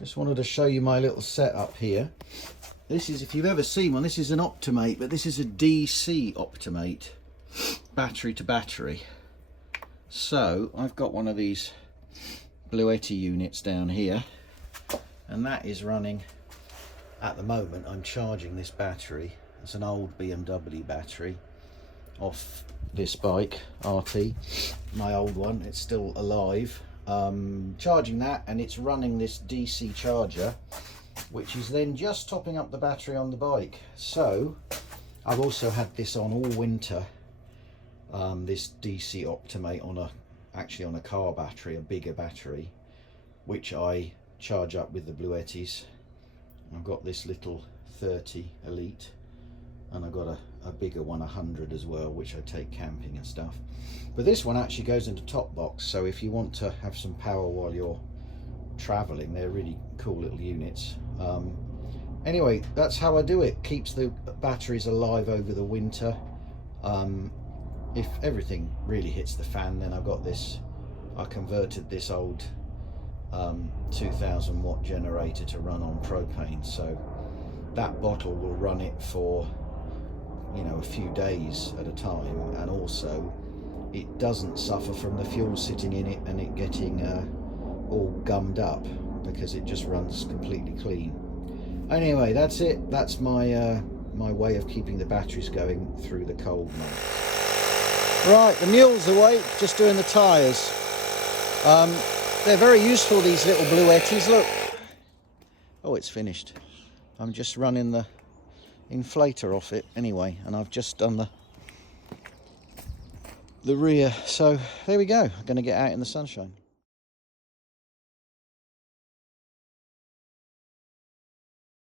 Just wanted to show you my little setup here. This is, if you've ever seen one, this is an Optimate, but this is a DC Optimate, battery to battery. So I've got one of these Bluetti units down here, and that is running, at the moment I'm charging this battery. It's an old BMW battery off this bike, RT, my old one. It's still alive. Charging that, and it's running this DC charger, which is then just topping up the battery on the bike. So I've also had this on all winter, this DC Optimate actually on a car battery, a bigger battery, which I charge up with the Bluettis. I've got this little 30 Elite, and I've got a bigger one, 100 as well, which I take camping and stuff. But this one actually goes into top box, so if you want to have some power while you're traveling, they're really cool little units. Anyway, that's how I do it. Keeps the batteries alive over the winter. If everything really hits the fan, then I've got this, I converted this old 2000 watt generator to run on propane, so that bottle will run it for, you know, a few days at a time, and also it doesn't suffer from the fuel sitting in it and it getting all gummed up, because it just runs completely clean. Anyway, that's it. That's my my way of keeping the batteries going through the cold months. Right, the mule's awake, just doing the tyres. They're very useful, these little Bluettis. Look. Oh, it's finished. I'm just running the inflator off it anyway, and I've just done the rear. So there we go. I'm going to get out in the sunshine.